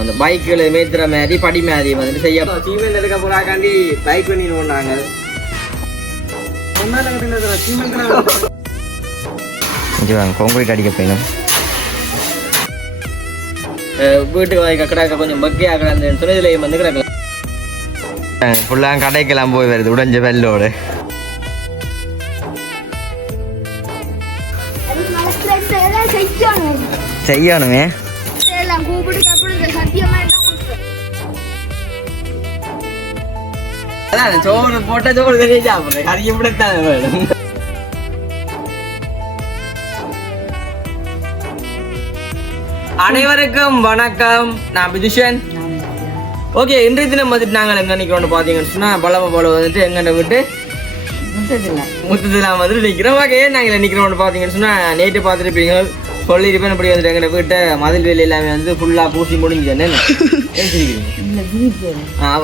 அந்த பைக்கில் மேத்துற மாதிரி படி மாதிரி வந்துட்டு செய்ய சீமெண்ட் எடுக்க போறாக்காண்டி பைக் பண்ணி போனாங்க. கான்கிரீட் அடிக்க போயிடும் வீட்டுக்கு வாங்கி கக்கடாக்க கொஞ்சம் பக்கியாக கிடந்துன்னு சொல்லி இதில் வந்து கிடக்கலாம். ஃபுல்லாக கடைக்கெல்லாம் போய் வருது உடஞ்ச வெள்ளோடு. செய்யணுமே அதான் சோறு போட்ட சோறு தெரிய சாப்பிட்றேன் கறியை விடத்தான் வேணும். அனைவருக்கும் வணக்கம், நான் விதுஷன். ஓகே, இன்றைய தினம் வந்துட்டு நாங்கள் எங்கே நிற்கிறோம்னு பார்த்தீங்கன்னு சொன்னால் பலம போல வந்துட்டு எங்கன்னு விட்டு முத்தத்தில் வந்துட்டு நிற்கிறோம். ஓகே, நாங்கள் நிற்கிறோம்னு பார்த்தீங்கன்னு சொன்னால் நேற்று பார்த்துருப்பீங்க சொல்லியிருப்பேன். அப்படி வந்துட்டு எங்களை வீட்டை மதில் வேலை எல்லாமே வந்து ஃபுல்லாக பூசி முடிஞ்சேன்னு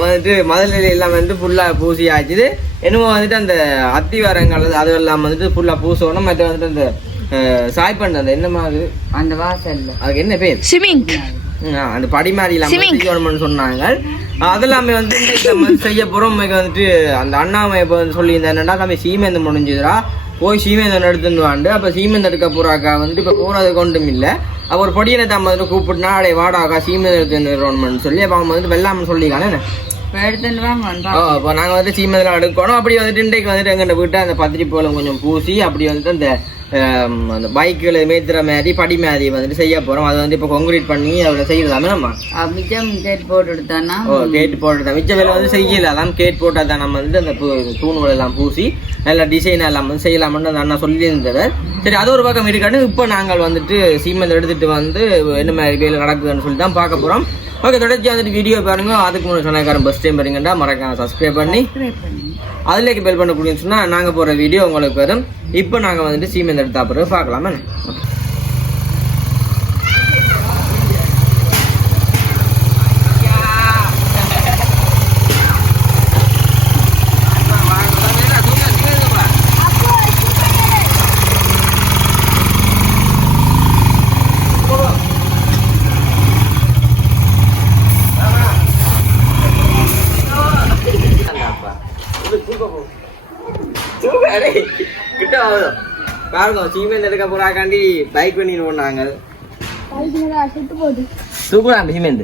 வந்துட்டு மதில் வேலை எல்லாமே வந்து ஃபுல்லாக பூசி ஆச்சுது. என்னமோ வந்துட்டு அந்த அத்திவாரங்கள் அது எல்லாம் வந்துட்டு ஃபுல்லாக பூசணும். மற்ற வந்துட்டு அந்த சாய் பண்றது என்னமா அது அந்த வாசல்ல அதுக்கு என்ன பேர் ஸ்விமிங் அந்த படி மாதிரி இல்லாம சொன்னாங்க. அதெல்லாமே வந்து செய்ய போறோம். வந்துட்டு அந்த அண்ணாமை இப்போ வந்து சொல்லியிருந்தேன்டா நம்ம சீமேந்தம் முடிஞ்சுதுரா போய் சீமேந்தம் எடுத்துன்னு வாண்டு. அப்போ சீமேந்தம் எடுக்க போறாக்கா வந்துட்டு இப்போ போறது கொண்டும் இல்லை. அப்போ ஒரு பொடியனை தான் வந்துட்டு கூப்பிட்டுனா அடே வாடாக்கா சீமேந்தம் எடுத்துன்னு சொல்லி அப்போ அவங்க வந்துட்டு வெள்ளாமல் சொல்லிக்கானே இப்போ நாங்கள் வந்துட்டு சீமேந்தம் எடுக்கணும். அப்படி வந்துட்டு இன்றைக்கு வந்துட்டு எங்கிட்ட வீட்டை அந்த பத்திரி போல கொஞ்சம் பூசி அப்படி வந்துட்டு அந்த பைக்கில் மேத்துற மாதிரி படி மாதிரி வந்துட்டு செய்ய போகிறோம். அதை வந்து இப்போ கான்கிரீட் பண்ணி அதில் செய்யலாமே நம்ம மிச்சம் கேட் போட்டு எடுத்தானா கேட் போட்டு மிச்ச வேலை வந்து செய்யல. அதான் கேட் போட்டால் தான் நம்ம வந்து அந்த தூண்கள் எல்லாம் பூசி நல்ல டிசைன் எல்லாம் வந்து செய்யலாம்னு அந்த அண்ணா சொல்லியிருந்தது. சரி, அது ஒரு பக்கம் இருக்கான்னு இப்போ நாங்கள் வந்துட்டு சீமெண்ட் எடுத்துகிட்டு வந்து என்ன மாதிரி வேலை நடக்குதுன்னு சொல்லி தான் பார்க்க போகிறோம். ஓகே, தொடர்ச்சி வந்துட்டு வீடியோ பாருங்க. அதுக்கு முன்னாடி சொன்னக்காரன் ஃபஸ்ட் டைம் பாருங்கண்டா மறக்காம சப்ஸ்கிரைப் பண்ணி அதுலேக்கு பெல் பண்ணக்கூடியன்னு சொன்னால் நாங்கள் போகிற வீடியோ உங்களுக்கு வரும். இப்போ நாங்கள் வந்துட்டு சீமெண்ட் எடுத்தா பிறகு பார்க்கலாமே. பாருங்க, சீமெண்ட் எடுக்க போறாக்காண்டி பைக் பண்ணி போனாங்க. சூப்பரா சீமெண்ட்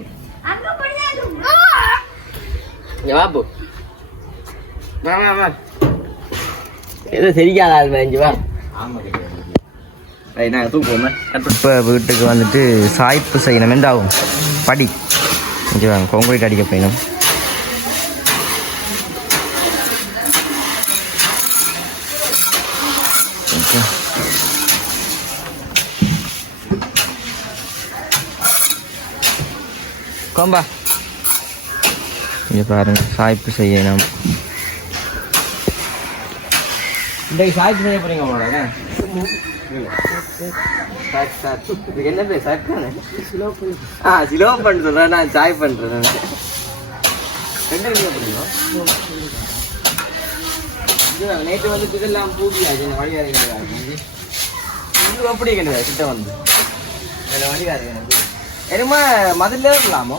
வாப்பு எதுவும் சரிக்காதா வா. இப்போ வீட்டுக்கு வந்துட்டு சாய்ப்பு செய்யணும். எந்தாகும் படி கான்கிரீட் அடிக்க போயணும். கோம்பா இங்கே பாருங்க, சாய்ப்பு செய்யணும். இன்றைக்கு சாய்ப்பு செய்ய போறீங்க போல. என்ன பேர் சாய்ப்பு? சிலோப்பன் சொல்றேன், நான் சாய் பண்றேன். நேற்று வந்து இதெல்லாம் பூட்டியாச்சு வழிகாரிங்க. இது அப்படி கிடையாது கிட்ட வந்து வழிகாரிங்க என்னமா மதுல இருக்கலாமோ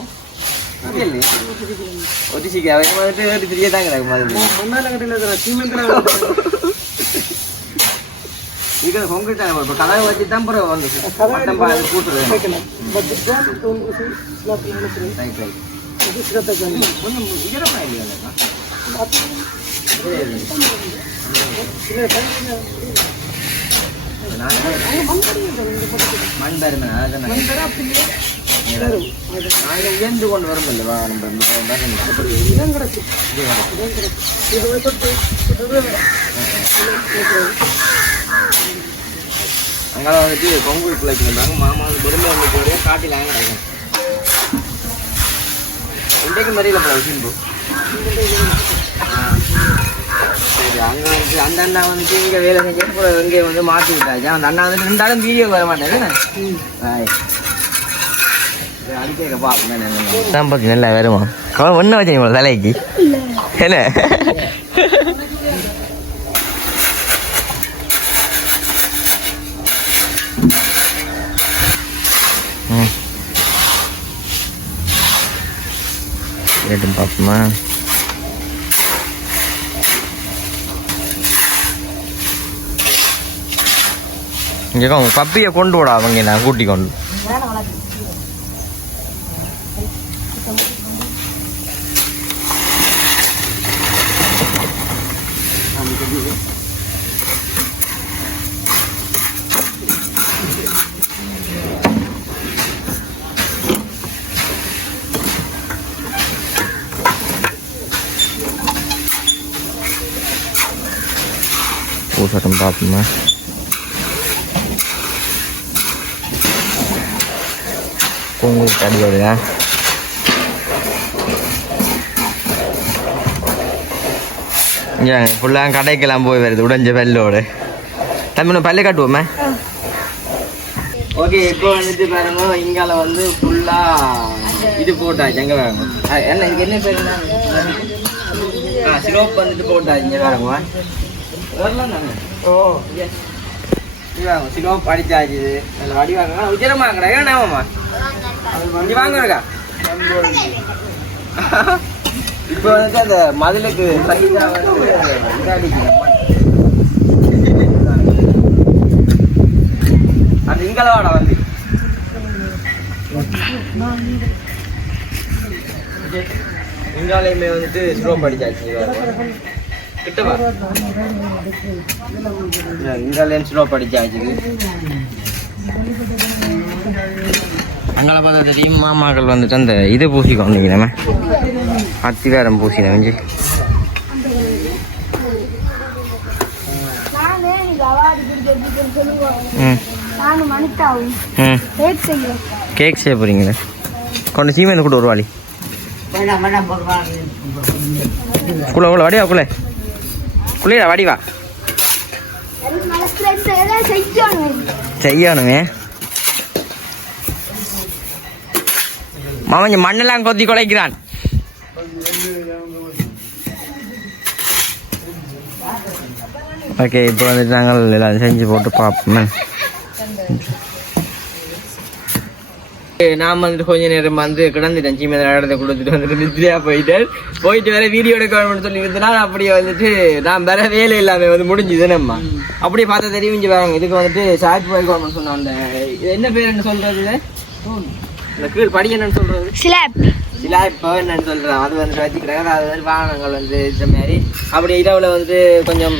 ஒட்டிச்சிக்கா வந்துட்டு தெரியாதாங்க இது கான்கிரீட் இப்போ கதவை வச்சு தான் பிறகு வந்து கூட்டுறது கொஞ்சம் உயரமா இல்லையா மண் தருமே நாங்கள் உயர்ந்து கொண்டு வரும் இல்லைவா அங்கே வந்துட்டு பொங்கல் பிள்ளைக்கு வந்தாங்க. மாமா பெருமை வந்து காட்டில் ஆங்க கிடைக்கும். இன்றைக்கு மறியல போல விஷயம். சரி, அங்கே வந்து அந்த அண்ணா வந்துட்டு இங்கே வேலை செஞ்சு இங்கே வந்து மாற்றி விட்டாச்சு. அந்த அண்ணா வந்துட்டு இருந்தாலும் வீடியோ வர மாட்டேங்குது. நல்லா வருமா கவலை ஒன்றும் வச்சு தலைக்கு என்ன கேட்டு பார்ப்போமா? இங்கே உங்கள் பப்பியை கொண்டு விட அவங்க நான் கூட்டி கொண்டு பூசட்டும் பார்ப்போமா? உங்களுக்கு அடி வருதா? இங்கே ஃபுல்லாக கடைக்கெல்லாம் போய் வருது உடஞ்ச பல்லோடு. தம்பி நான் பல்ல காட்டுவோமே. ஓகே, இப்போ வந்துட்டு பாருங்க, இங்கால வந்து ஃபுல்லாக இது போட்டாச்சு. எங்கே பாருங்க என்ன இதுக்கு என்ன பேர்? சிரோப் வந்துட்டு போட்டாச்சு. இங்கே பாருங்க வரலாம் தானே. ஓ இதாங்க சிரோப் அடிச்சாச்சு. அதில் வடி வாங்க உச்சரமாக கிடையாது. ஏன்னாமாம்மா வண்டி வாங்குறக்கா? இப்போ வந்துட்டு அந்த மதிலுக்கு சைடா வந்து அந்த இங்கலவாடா வந்து இங்காலையுமே வந்துட்டு ஸ்லோப் அடிச்சாச்சு. கிட்டவா இங்காலையும் ஸ்லோப் அடிச்சாச்சு. அங்கே பார்த்தா தெரியும் மாமாக்கள் வந்துட்டு அந்த இது பூசிக்கோ வந்தீங்கண்ணே, அத்திவாரம் பூசினேன் கொஞ்சம். கேக் செய்ய போறீங்களே? கொண்டு சீமெண்ட் கூட ஒரு வாளி குள்ள குள்ள வடிவா குள்ள குள்ளையா வடிவா செய்யணுமே. மாமா மண்ணெல்லாம் கொத்தி குலைக்கிறான். ஓகே, இப்போ வந்துட்டு நாங்கள் எல்லாம் செஞ்சு போட்டு பார்ப்போமே. நான் வந்துட்டு கொஞ்ச நேரம் வந்து கிடந்துட்டேன். சீமை இடத்த கொடுத்துட்டு வந்துட்டு நித்ரியா போயிட்டு வேற வீடியோ எடுக்கணும்னு சொல்லி இருந்தனால அப்படியே வந்துட்டு நான் வேற வேலை இல்லாமல் வந்து முடிஞ்சுது. நம்ம அப்படியே பார்த்தா தெரிவிஞ்சு வேறாங்க. இதுக்கு வந்துட்டு சாய்ப்பு வைக்கணும்னு சொன்னோம். அந்த என்ன பேர் என்ன சொல்றது? இந்த கீழ் படி என்னன்னு சொல்றது? சிலாப் என்னன்னு சொல்றேன். அது வந்துட்டு வச்சுக்கிறாங்க. அது வந்து வாகனங்கள் வந்து இந்த மாதிரி அப்படி இரவுல வந்து கொஞ்சம்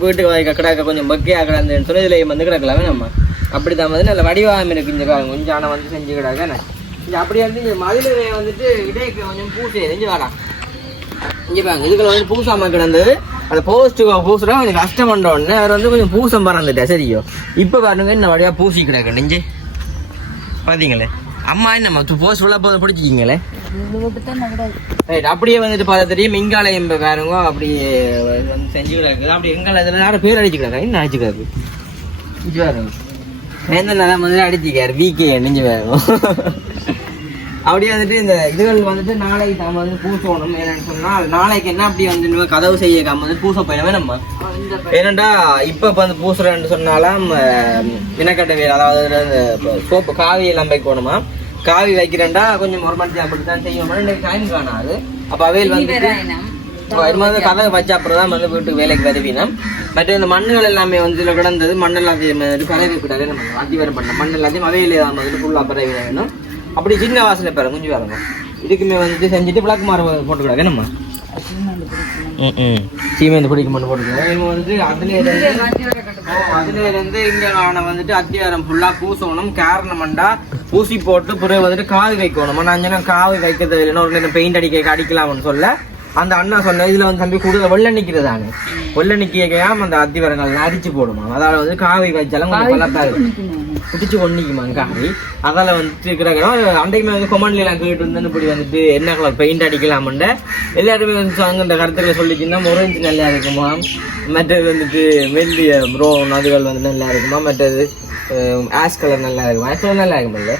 வீட்டுக்கு வைக்க கிடக்க கொஞ்சம் பக்கையா கிடந்துன்னு சொல்லி இதுல வந்து கிடக்கலாமே. நம்ம அப்படித்தான் வந்து நல்ல வடிவாகம் இருக்கு. இங்க கொஞ்சம் ஆனால் வந்து செஞ்சு கிடக்க இங்கே அப்படி வந்து இங்கே மதில வந்துட்டு இடைக்கு கொஞ்சம் பூசி செஞ்சு வாடா. இங்கே பாருங்க, இதுக்குள்ள வந்து பூசாம கிடந்தது. அந்த பூசுறா கொஞ்சம் கஷ்டம் பண்ண உடனே அவர் வந்து கொஞ்சம் பூசம் பறந்துட்டேன். சரியோ, இப்போ பாருங்க என்ன வடிவா பூசி கிடக்கு நெஞ்சு பார்த்தீங்களே. அம்மா என்ன போஸ்ட் உள்ள போதை பிடிச்சிக்கிங்களே. ரைட், அப்படியே வந்துட்டு பார்த்தா தெரியும் இங்காலயம் பாருங்க. அப்படியே வந்து செஞ்சு கிடக்குது. அப்படி எங்கால இதில் யாரும் பேர் அடிச்சுக்கிறாங்க. இன்னும் அடிச்சுக்கிறாரு இது பாருங்க. நேந்தெல்லாம் வந்து அடிச்சிக்காரு வீக்கே நெஞ்சு வேறும். அப்படியே வந்துட்டு இந்த இதுகள் வந்துட்டு நாளைக்கு நம்ம வந்து பூசணும். என்னன்னு சொன்னால் நாளைக்கு என்ன அப்படி வந்து கதவு செய்ய வந்து பூச போயிடவே நம்ம. ஏனண்டா இப்போ வந்து பூசுறேன்னு சொன்னாலாம் வினக்கட்ட வேறு, அதாவது சோப்பு காவி எல்லாம் வைக்கணுமா. காவி வைக்கிறேன்டா கொஞ்சம் ஒரு மணி அப்படித்தான் செய்யணும். டைம் காணாது. அப்போ அவையில் வந்துட்டு இது மாதிரி கதவை வச்ச அப்புறம் தான் வந்து வீட்டுக்கு வேலைக்கு வருவினோம். மற்ற இந்த மண்ணுகள் எல்லாமே வந்து இதில் கிடந்தது. மண் எல்லாத்தையும் பரவி கூடாது. நம்ம அத்திவாரம் பண்ண மண் எல்லாத்தையும் அவையிலே தான் வந்துட்டு ஃபுல்லாக பரவி வேணும். அப்படி சின்ன வாசலை பாருங்க கொஞ்சம் பாருங்க. இதுக்குமே வந்துட்டு செஞ்சுட்டு விளக்கு மாற போட்டுக்கூடாது. நம்ம சீமெண்ட் பிடிக்க மட்டும் போட்டுக்கலாம். இவங்க வந்துட்டு அதுல இருந்து இங்கே நான் வந்துட்டு அத்திவாரம் ஃபுல்லாக பூசணும். காரணம்டா பூசி போட்டு பிறகு வந்துட்டு காவி வைக்கணும். நான் சொன்னேன் காவி வைக்கிறது இல்லைன்னா ஒரு பெயிண்ட் அடிக்கலாம்னு சொல்ல அந்த அண்ணா சொன்ன இதுல வந்து தம்பி கூடுதல் வெள்ள நிக்கிறதானே. வெள்ள நிக்கையாம அந்த அத்திவாரங்கள் அரிச்சு போடுமா. அதால வந்து காவி வச்சாலும் கொஞ்சம் பலத்தாரு குடிச்சு கொண்டிக்குமா காவி. அதால வந்துட்டு இருக்கிற அன்றைக்குமே வந்து கொமெண்ட்ல எல்லாம் கேட்டு இருந்தேன்னு இப்படி வந்துட்டு என்ன கலர் பெயிண்ட் அடிக்கலாம்ன்ற எல்லாருமே வந்து அந்த கருத்துல சொல்லிச்சுன்னா ஒரேஞ்சு நல்லா இருக்குமா, மற்றது வந்துட்டு மெல்லிய ப்ரௌன் அதுகள் வந்து நல்லா இருக்குமா, மற்றது ஆஷ் கலர் நல்லா இருக்குமா. ஆஷ் கலர் நல்லா இருக்குமில்ல,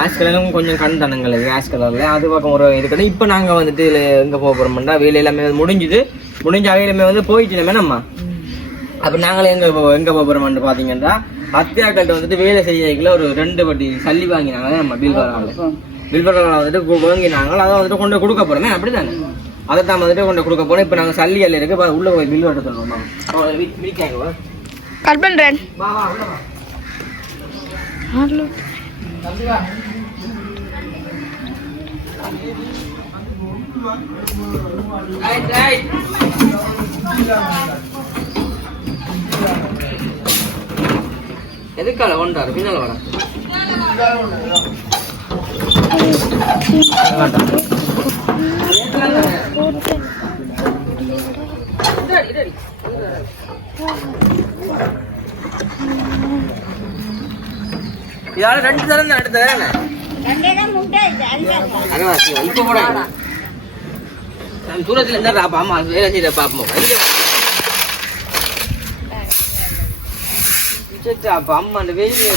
ஆஷ் கலரும் கொஞ்சம் கண் தனங்கள் ஆஷ் கலர்ல அது பக்கம் ஒரு இருக்கணும். இப்போ நாங்கள் வந்துட்டு எங்கே போக போகிறோம்னா வேலை எல்லாமே முடிஞ்சு அவையிலுமே வந்து போயிட்டு நம்ம அப்போ நாங்களே எங்கே போக போகிறோம்னு பார்த்தீங்கன்னா அத்தியாக்கள்கிட்ட வந்துட்டு வேலை செய்யல ஒரு 2 வட்டி சல்லி வாங்கினாங்க நம்ம பில் வராங்க. வில்வர்கள் வந்துட்டு வாங்கினாங்க, அதை வந்துட்டு கொண்டு கொடுக்க போறோமே அப்படிதானே, அதைத்தான் வந்துட்டு கொண்டு கொடுக்க போறோம். இப்போ நாங்கள் சல்லி அல்ல இருக்கு உள்ள போய் பில் வெட்ட சொல்றோம். கட் பண்றேன். வா வா உள்ள வா. தம்பி வா. Right right. எதுக்கால கொண்டாரு பின்னால வர இதால 2 தரம் தான் எடுத்து தரேன். இப்ப கூட தூரத்துல இருந்தா அம்மா வேலை செய்யற பாப்போம். அப்ப அம்மா அந்த வெளியே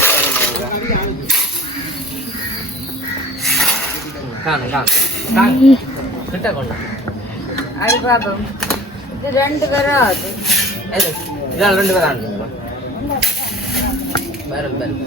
கிட்ட கொண்டா அது பாப்போம். இது 2 பேரும் ஆகுது. இதால் 2 பேரும் ஆகுது. பேரம் பேரம்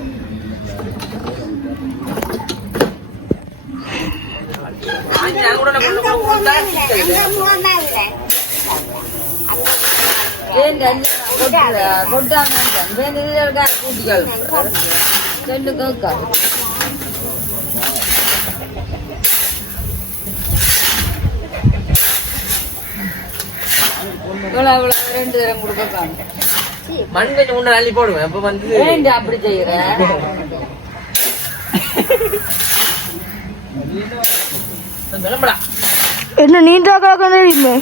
மண் கொஞ்சம் முன்ன அள்ளி போடுவேன். அப்ப வந்து அப்படி செய்யறேன். என்ன நீண்டாக இல்லை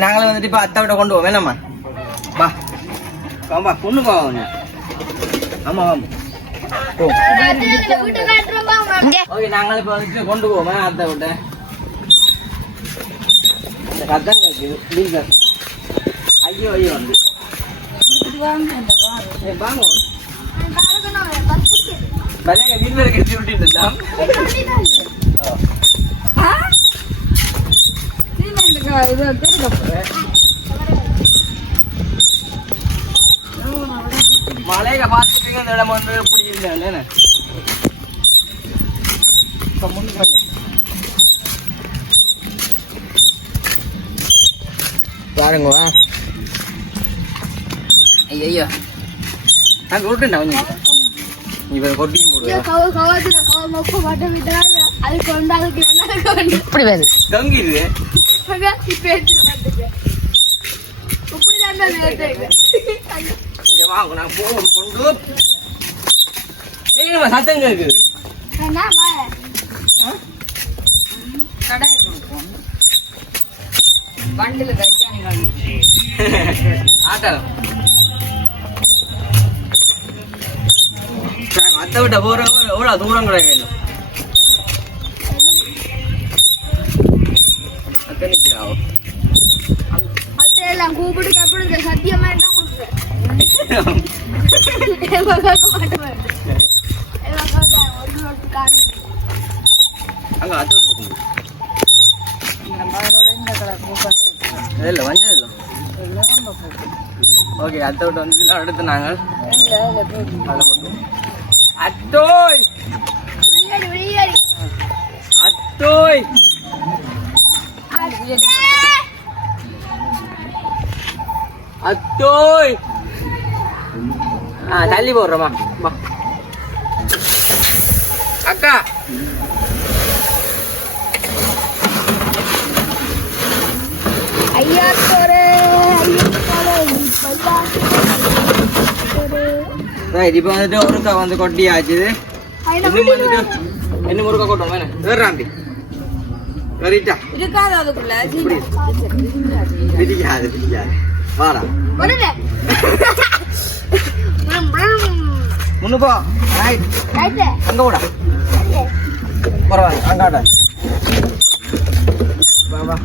நாங்களே வந்துட்டு இப்ப அத்தை விட கொண்டு போவோம். வேணாமா வா வாம்பா பொண்ணு போவோம். ஆமா வாமா ஓகே நாங்களே இப்ப வந்துட்டு கொண்டு போவோம் அத்தை விட்ட. அதான் கேக்குது. ஐயோ ஐயோ வந்து வாங்க வீட்டில் கட்டி விட்டு மலையில பார்த்துட்டு இந்த இடம் வந்து எப்படி இல்லை பாருங்க. ஐயோ நான் விட்டுண்டா கொஞ்சம் இவன் கொட்டியும் போடுவேன். இப்படி வேறு தங்கிடுது. வாங்க நான் போவோம் கொண்டு சத்தம் கேக்குது. வண்டியில ஆட்டம் அத்தை விட்ட போற எவ்வளவு தூரம் கிடையாது. அத்தையெல்லாம் கூப்பிட்டு கப்பிடுது சத்தியமா என்ன அங்க அத்தை விட்டு இல்லை வஞ்சம் இல்லை. ஓகே அத்தை விட்டு வந்து அடுத்து நாங்கள் அத்தோய் அத்தோய் அத்தோய் தள்ளி போடுறோமா அக்கா. ஐயா இப்ப வந்துட்டு ஒருக்கா வந்து கொட்டியாச்சு. இன்னும் வந்துட்டு என்ன முருக்கா கொட்டோம் வேறாம்பி கரெக்டா இருக்காது. அதுக்குள்ள பிடிக்காது பிடிக்காது வாடா முன்னு போ. அங்க கூட பரவாயில்ல அங்காட வா வா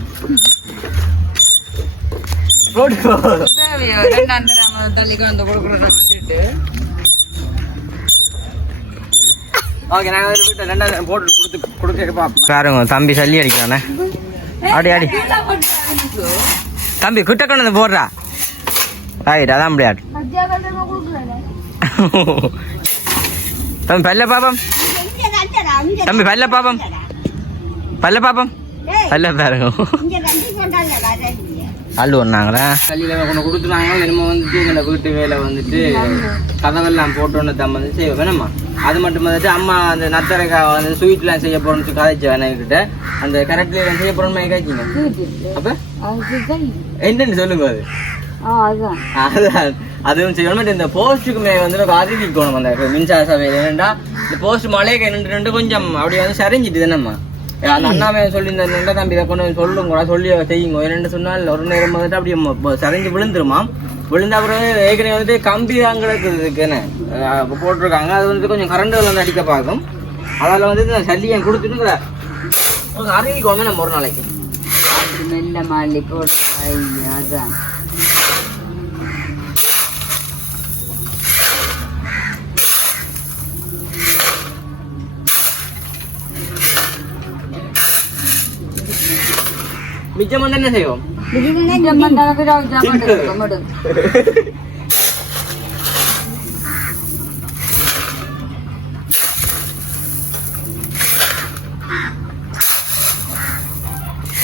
போட்டுக்கோ. தேவையோ 2 தள்ளிக்கு வந்து கொடுக்குறத விட்டுட்டு ஓகே நாங்க வீட்டு 2 போட்டு கொடுக்க பாப்போம். பாருங்க தம்பி சல்லி அடிக்கிறானே. அடி அடி தம்பி கிட்ட கொண்டு வந்து போடுறா. ரைட் அதான் முடியாது. தம்பி பல்ல பாப்பம். தம்பி பல்ல பாப்பம். பல்ல பாப்பம். பல்ல பாருங்க. அள்ளு ஒன்னாங்களா கல்லியில் கொண்டு கொடுத்துனாங்க. என்னமோ வந்துட்டு இந்த வீட்டு வேலை வந்துட்டு கதவெல்லாம் போட்டோன்னு தான் வந்து செய்வோம் வேணாம்மா. அது மட்டும் வந்துட்டு அம்மா அந்த நத்தரைக்காய் வந்து ஸ்வீட்லாம் செய்ய போறோம்னு கதைச்சு வேணாக்கிட்ட அந்த கரெக்ட்ல செய்ய போறோம்னு காய்ச்சிங்க. அப்ப என்னன்னு சொல்லுங்க. அது அதான் அதுவும் செய்யணும். இந்த போஸ்ட்டுக்குமே வந்து அறிவிக்கணும் அந்த மின்சார சபையில். என்னண்டா இந்த போஸ்ட் மழைக்கு நின்று கொஞ்சம் அப்படி வந்து சரிஞ்சிட்டு தானேம்மா. அந்த அண்ணாவே சொல்லியிருந்தா தம்பி இதை கொண்டு சொல்லுங்க கூட சொல்லி செய்யுங்க. என்னென்னு சொன்னால் ஒரு நேரம் வந்துட்டு அப்படியே சரிஞ்சு விழுந்துருமா. விழுந்த அப்புறம் ஏற்கனவே வந்துட்டு கம்பி தான் கிடக்குதுக்குன்னு போட்டிருக்காங்க. அது வந்துட்டு கொஞ்சம் கரண்ட் வந்து அடிக்க பார்க்கும். அதில் வந்துட்டு சல்லியை கொடுத்துட்டு அறிவிக்கோமே நம்ம ஒரு நாளைக்கு மெல்ல மாலி போட்டு அதான் மிச்சம் என்ன செய்வோம்.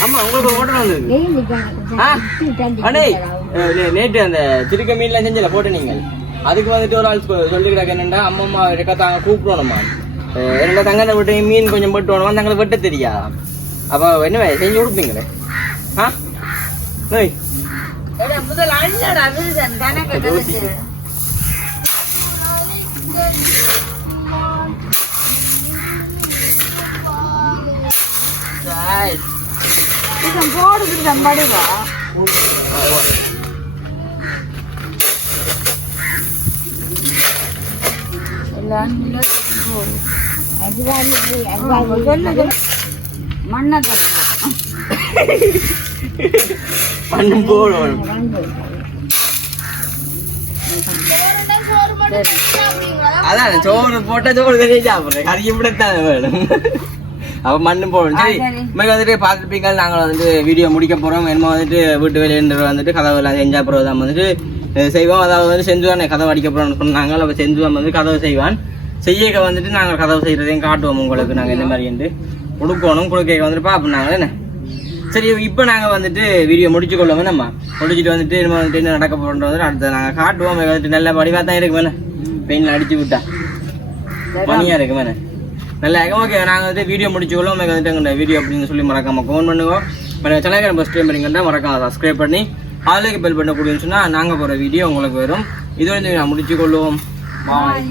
ஆமா உங்களுக்கு ஓட்டணும் நேற்று அந்த திருக்க மீன்லாம் செஞ்சல போட்டு நீங்கள் அதுக்கு வந்துட்டு ஒரு ஆள் சொல்லிக்கிறாங்க. என்னண்டா அம்மம்மா தாங்க கூப்பிடணுமா. என்னடா தங்கனை விட்டு மீன் கொஞ்சம் போட்டு வேணுமா தங்களை வெட்ட தெரியா. அப்ப என்ன செஞ்சு கொடுப்பீங்களே. முதல் அண்ணடா விருதன் கணக்கு போடுது படிவா மண்ணை மண்ணும் போடும். அதான் சோறு போட்டா சோறு தெரிய சாப்பிடுறேன். கறிக்கு இப்படித்தான் வேணும். அப்ப மண்ணும் போடும். சரி இன்னைக்கு வந்துட்டு பார்த்துருப்பீங்க. நாங்கள் வந்துட்டு வீடியோ முடிக்க போறோம். என்னமோ வந்துட்டு வீட்டு வேலையை வந்துட்டு கதவு எல்லாம் செஞ்சா பிறகு தான் வந்துட்டு செய்வோம். அதாவது வந்து செஞ்சுவான் கதவு அடிக்க போறோம்னு சொன்னாங்க. அப்ப செஞ்சுவான் வந்து கதவு செய்வான். செய்யக்க வந்துட்டு நாங்கள் கதவு செய்யறதையும் காட்டுவோம் உங்களுக்கு. நாங்கள் என்ன மாதிரி கொடுக்கணும் கொடுக்க வந்துட்டு பார்ப்போம் என்ன. சரி இப்போ நாங்கள் வந்துட்டு வீடியோ முடிச்சுக்கொள்ளுவோம். நம்ம முடிச்சுட்டு வந்துட்டு நம்ம வந்துட்டு என்ன நடக்க போகிறோம் அடுத்த நாங்கள் காட்டுவோம். வந்துட்டு நல்ல வடிவாக தான் இருக்கு வேணே. பெயினில் அடிச்சு விட்டா பனியாக இருக்கு வேணே நல்லா. ஓகே நாங்கள் வந்துட்டு வீடியோ முடிச்சுக்கொள்ளும். வந்துட்டு எங்கள் வீடியோ அப்படின்னு சொல்லி மறக்காம கமெண்ட் பண்ணுவோம். சேனலுக்கு ஃபஸ்ட் டைம் பண்ணிங்கன்னா மறக்காம சப்ஸ்கிரைப் பண்ணி ஆளுக்கு பெல் பண்ணக்கூடியன்னு சொன்னால் நாங்கள் போகிற வீடியோ உங்களுக்கு வரும். இது வந்து நான் முடிச்சுக்கொள்ளுவோம். பாய்.